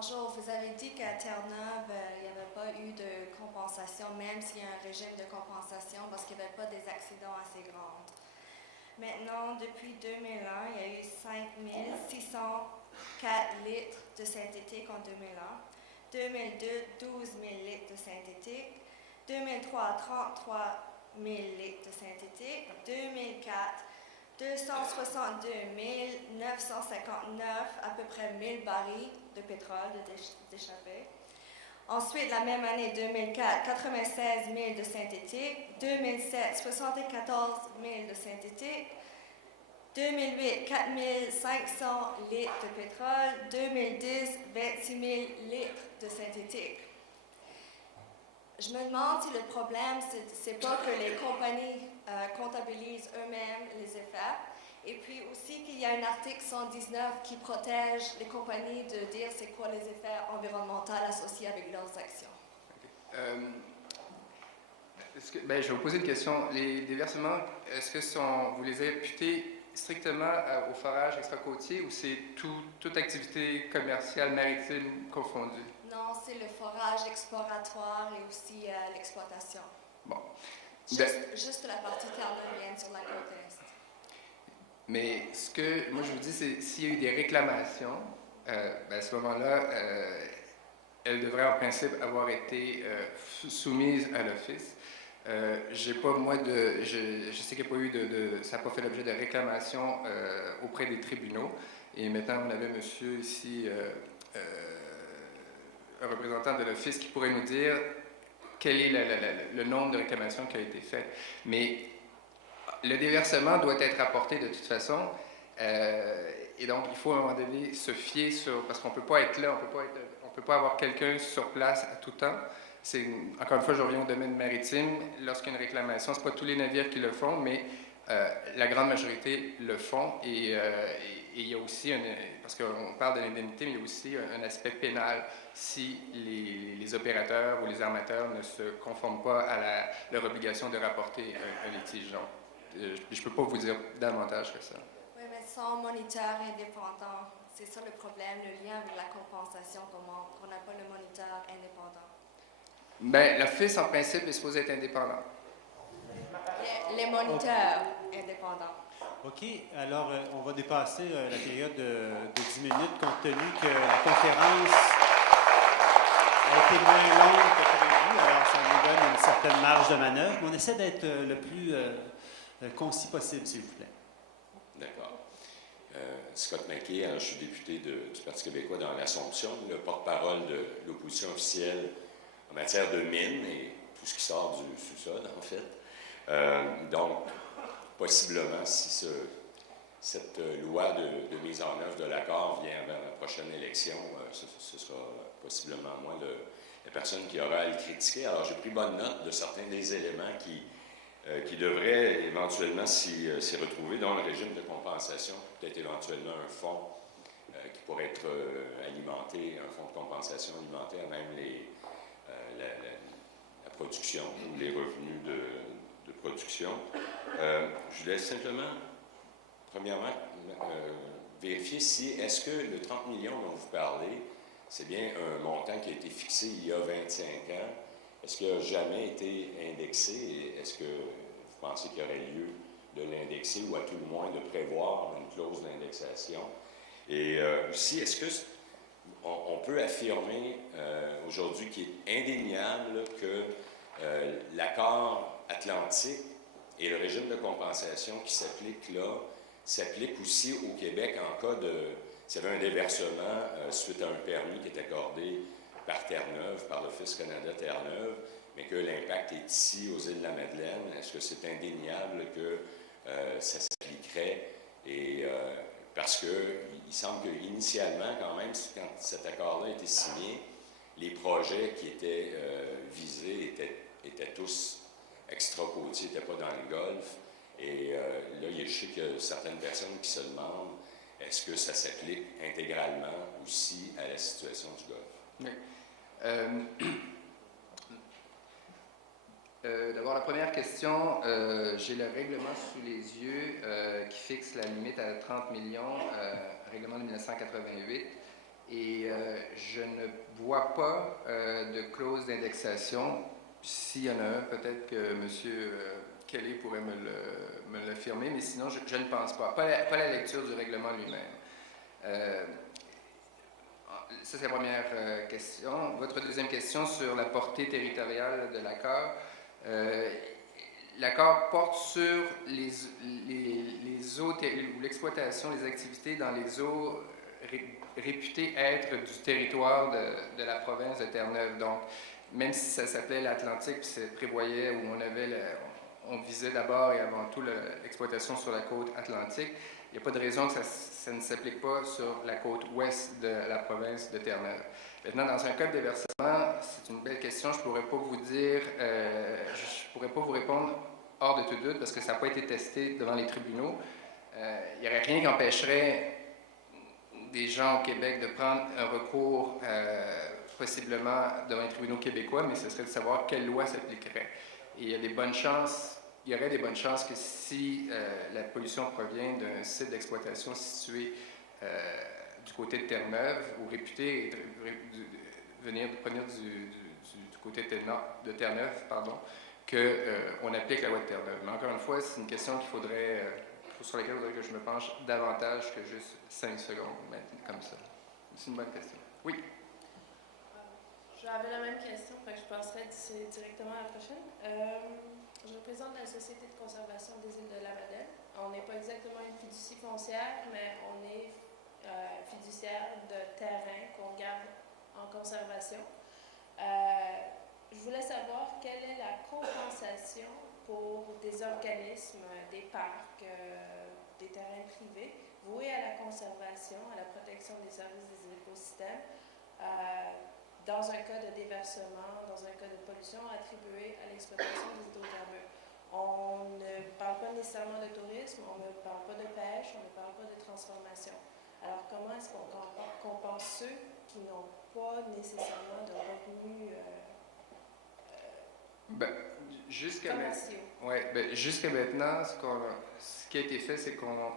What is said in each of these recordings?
Bonjour, vous avez dit qu'à Terre-Neuve, il n'y avait pas eu de compensation, même s'il y a un régime de compensation, parce qu'il n'y avait pas des accidents assez grands. Maintenant, depuis 2001, il y a eu 5604 litres de synthétique en 2001. 2002, 12 000 litres de synthétique. 2003, 33 000 litres de synthétique. 2004, 262 959, à peu près 1000 barils de pétrole d'échappée. Ensuite, la même année, 2004, 96 000 de synthétique. 2007, 74 000 de synthétique. 2008, 4 500 litres de pétrole. 2010, 26 000 litres de synthétique. Je me demande si le problème, c'est pas que les compagnies comptabilisent eux-mêmes les effets, et puis aussi qu'il y a un article 119 qui protège les compagnies de dire c'est quoi les effets environnementaux associés avec leurs actions. Je vais vous poser une question. Les déversements, est-ce que vous les imputez strictement au forage extra-côtier ou c'est toute activité commerciale maritime confondue? Non, c'est le forage exploratoire et aussi l'exploitation. Bon. Juste la partie terre-neuvienne sur la côte est. Mais ce que moi je vous dis, c'est s'il y a eu des réclamations, à ce moment-là, elles devraient en principe avoir été soumises à l'Office. J'ai pas, moi, je sais qu'il n'y a pas eu ça n'a pas fait l'objet de réclamations auprès des tribunaux. Et maintenant, on avait monsieur ici, un représentant de l'Office qui pourrait nous dire quel est le nombre de réclamations qui a été fait. Mais le déversement doit être apporté de toute façon. Et donc, il faut à un moment donné se fier sur... Parce qu'on ne peut pas être là, on peut pas avoir quelqu'un sur place à tout temps. Encore une fois, je reviens au domaine maritime. Lorsqu'il y a une réclamation, ce n'est pas tous les navires qui le font, mais la grande majorité le font. Et il y a aussi, parce qu'on parle de l'indemnité, mais il y a aussi un aspect pénal si les opérateurs ou les armateurs ne se conforment pas à leur obligation de rapporter un litige. Donc, je ne peux pas vous dire davantage que ça. Oui, mais sans moniteur indépendant, c'est ça le problème, le lien avec la compensation, qu'on n'a pas le moniteur indépendant. Bien, l'Office, en principe, est supposé être indépendant. Les moniteurs indépendants. OK. Alors, on va dépasser la période de 10 minutes, compte tenu que la conférence a été moins longue que prévu. Alors, ça nous donne une certaine marge de manœuvre. Mais on essaie d'être le plus concis possible, s'il vous plaît. D'accord. Scott McKay, je suis député du Parti québécois dans l'Assomption, le porte-parole de l'opposition officielle en matière de mines et tout ce qui sort du sous-sol, en fait. Donc, possiblement, si cette loi de mise en œuvre de l'accord vient avant la prochaine élection, ce sera possiblement moi la personne qui aura à le critiquer. Alors, j'ai pris bonne note de certains des éléments qui devraient éventuellement s'y retrouver dans le régime de compensation, peut-être éventuellement un fonds qui pourrait être alimenté, un fonds de compensation alimenté à même la production ou les revenus de production. Je voulais simplement, premièrement, vérifier est-ce que le 30 millions dont vous parlez, c'est bien un montant qui a été fixé il y a 25 ans. Est-ce qu'il n'a jamais été indexé et est-ce que vous pensez qu'il y aurait lieu de l'indexer ou à tout le moins de prévoir une clause d'indexation? Et aussi, est-ce qu'on peut affirmer aujourd'hui qu'il est indéniable que l'accord atlantique et le régime de compensation qui s'applique là s'applique aussi au Québec en cas s'il y avait un déversement suite à un permis qui est accordé par Terre-Neuve, par l'Office Canada Terre-Neuve, mais que l'impact est ici, aux îles de la Madeleine. Est-ce que c'est indéniable que ça s'appliquerait? Et parce qu'il semble qu'initialement, quand même, quand cet accord-là a été signé, les projets qui étaient visés étaient tous extra-côtiers, n'étaient pas dans le Golfe. Et là, je sais qu'il y a certaines personnes qui se demandent est-ce que ça s'applique intégralement aussi à la situation du Golfe? Oui. D'abord, la première question, j'ai le règlement sous les yeux qui fixe la limite à 30 millions, règlement de 1988, et je vois pas de clause d'indexation. S'il y en a un, peut-être que M. Kelly pourrait me l'affirmer, mais sinon, je ne pense pas. Pas la lecture du règlement lui-même. Ça, c'est la première question. Votre deuxième question sur la portée territoriale de l'accord. L'accord porte sur les eaux ou l'exploitation des activités dans les eaux réputées être du territoire de la province de Terre-Neuve. Donc, même si ça s'appelait l'Atlantique, puis ça prévoyait où on visait d'abord et avant tout l'exploitation sur la côte atlantique, il n'y a pas de raison que ça ne s'applique pas sur la côte ouest de la province de Terre-Neuve. Maintenant, dans un cas de déversement, c'est une belle question. Je ne pourrais pas vous dire, je pourrais pas vous répondre hors de tout doute parce que ça n'a pas été testé devant les tribunaux. Il n'y aurait rien qui empêcherait des gens au Québec de prendre un recours possiblement devant les tribunaux québécois, mais ce serait de savoir quelle loi s'appliquerait. Et il y a des bonnes chances. Il y aurait des bonnes chances que si la pollution provient d'un site d'exploitation situé du côté de Terre-Neuve ou réputé provenir du côté de Terre-Neuve, qu'on applique la loi de Terre-Neuve. Mais encore une fois, c'est une question sur laquelle il faudrait que je me penche davantage que juste 5 secondes, comme ça. C'est une bonne question. Oui? J'avais la même question, fait que je passerai directement à la prochaine. Je représente la Société de conservation des îles de la Madeleine. On n'est pas exactement une fiducie foncière, mais on est fiduciaire de terrain qu'on garde en conservation. Je voulais savoir quelle est la compensation pour des organismes, des parcs, des terrains privés voués à la conservation, à la protection des services des écosystèmes, dans un cas de déversement, dans un cas de pollution attribuée à l'exploitation des hydrocarbures. On ne parle pas nécessairement de tourisme, on ne parle pas de pêche, on ne parle pas de transformation. Alors, comment est-ce qu'on compense ceux qui n'ont pas nécessairement de revenus jusqu'à maintenant, ce qui a été fait, c'est qu'on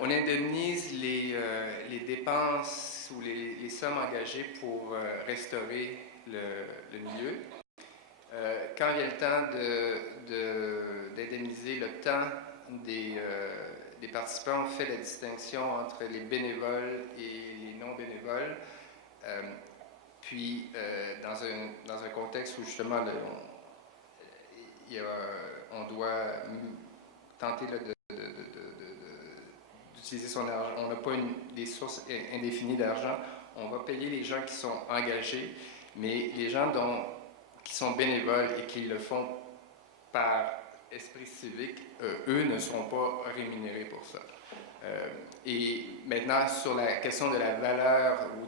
indemnise les dépenses ou les sommes engagées pour restaurer le milieu. Quand vient le temps d'indemniser le temps des participants, on fait la distinction entre les bénévoles et les non-bénévoles. Puis, dans un contexte où justement on doit tenter d'utiliser son argent, on n'a pas des sources indéfinies d'argent, on va payer les gens qui sont engagés, mais les gens qui sont bénévoles et qui le font par esprit civique, eux ne seront pas rémunérés pour ça. Et maintenant, sur la question de la valeur ou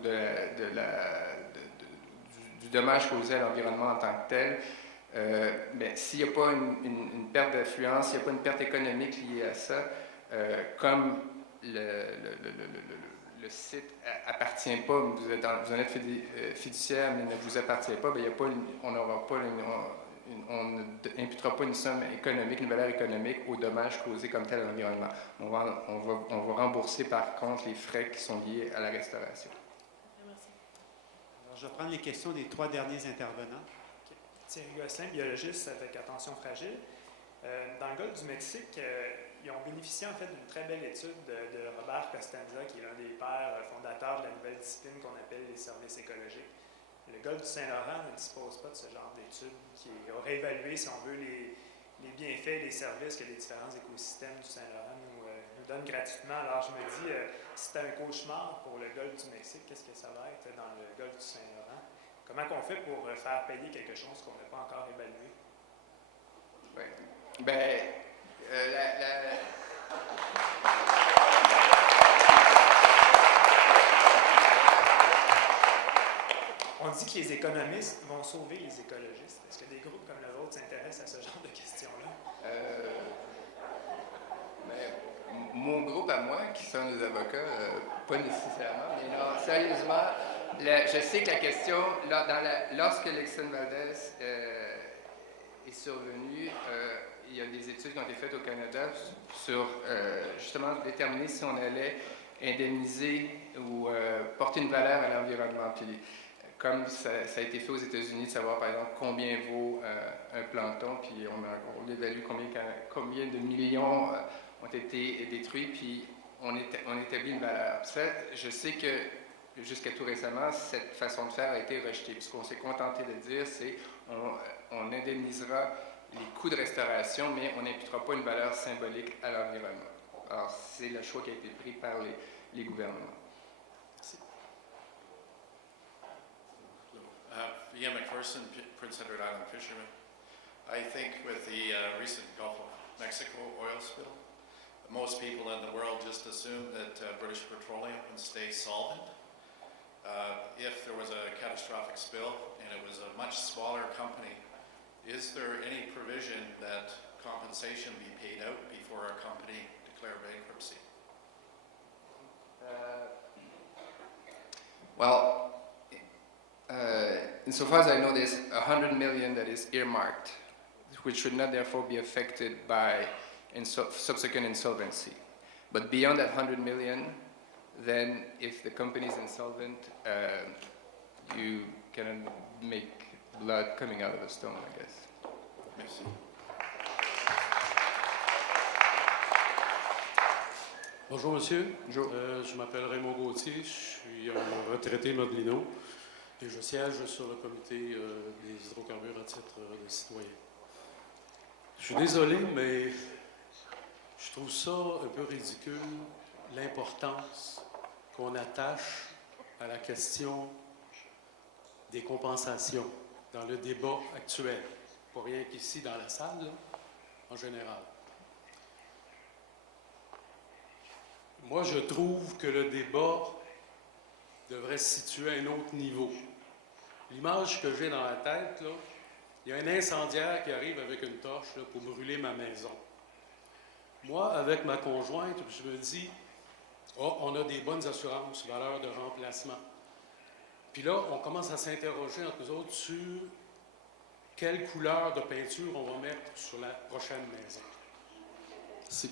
du dommage causé à l'environnement en tant que tel, s'il n'y a pas une perte d'affluence, s'il n'y a pas une perte économique liée à ça, comme le site appartient pas, vous en êtes fiduciaire, mais ne vous appartient pas, on n'imputera pas une somme économique, une valeur économique aux dommages causés comme tel à l'environnement. On va rembourser par contre les frais qui sont liés à la restauration. Merci. Alors, je vais prendre les questions des 3 derniers intervenants. Okay. Thierry Gosselin, biologiste avec Attention Fragile. Dans le golfe du Mexique, ils ont bénéficié en fait d'une très belle étude de Robert Costanza, qui est l'un des pères fondateurs de la nouvelle discipline qu'on appelle les services écologiques. Le golfe du Saint-Laurent ne dispose pas de ce genre d'études qui aurait évalué, si on veut, les bienfaits et les services que les différents écosystèmes du Saint-Laurent nous donnent gratuitement. Alors je me dis, si c'est un cauchemar pour le golfe du Mexique, qu'est-ce que ça va être dans le golfe du Saint-Laurent? Comment on fait pour faire payer quelque chose qu'on n'a pas encore évalué? Oui. On dit que les économistes vont sauver les écologistes. Est-ce que des groupes comme le vôtre s'intéressent à ce genre de questions-là? Mon groupe à moi, qui sont des avocats, pas nécessairement, mais non, sérieusement, je sais que la question, lorsque l'Exxon Valdez est survenu, il y a des études qui ont été faites au Canada sur justement déterminer si on allait indemniser ou porter une valeur à l'environnement. Puis, comme ça a été fait aux États-Unis, de savoir, par exemple, combien vaut un planton, puis on évalue combien de millions ont été détruits, puis on établit une valeur. Ça, je sais que jusqu'à tout récemment, cette façon de faire a été rejetée. Puis ce qu'on s'est contenté de dire, c'est on indemnisera les coûts de restauration, mais on n'imputera pas une valeur symbolique à l'environnement. Alors, c'est le choix qui a été pris par les gouvernements. Ian McPherson, Prince Edward Island fisherman. I think with the recent Gulf of Mexico oil spill, most people in the world just assume that British Petroleum can stay solvent. If there was a catastrophic spill and it was a much smaller company, is there any provision that compensation be paid out before a company declare bankruptcy? Well, insofar as I know, there's $100 million that is earmarked, which should not therefore be affected by subsequent insolvency. But beyond that $100 million, then if the company is insolvent, you can make blood coming out of a stone, I guess. Merci. Bonjour, monsieur. Bonjour. Je m'appelle Raymond Gauthier, je suis un retraité modelino et je siège sur le comité des hydrocarbures à titre de citoyen. Je suis désolé, mais je trouve ça un peu ridicule, l'importance qu'on attache à la question des compensations dans le débat actuel. Pas rien qu'ici dans la salle, là, en général. Moi, je trouve que le débat devrait se situer à un autre niveau. L'image que j'ai dans la tête, là, il y a un incendiaire qui arrive avec une torche là, pour brûler ma maison. Moi, avec ma conjointe, je me dis, oh, on a des bonnes assurances, valeur de remplacement. Puis là, on commence à s'interroger entre nous autres sur quelle couleur de peinture on va mettre sur la prochaine maison. C'est...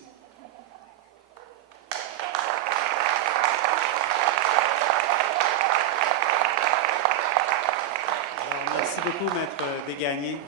Alors, merci beaucoup, Maître Desgagnés.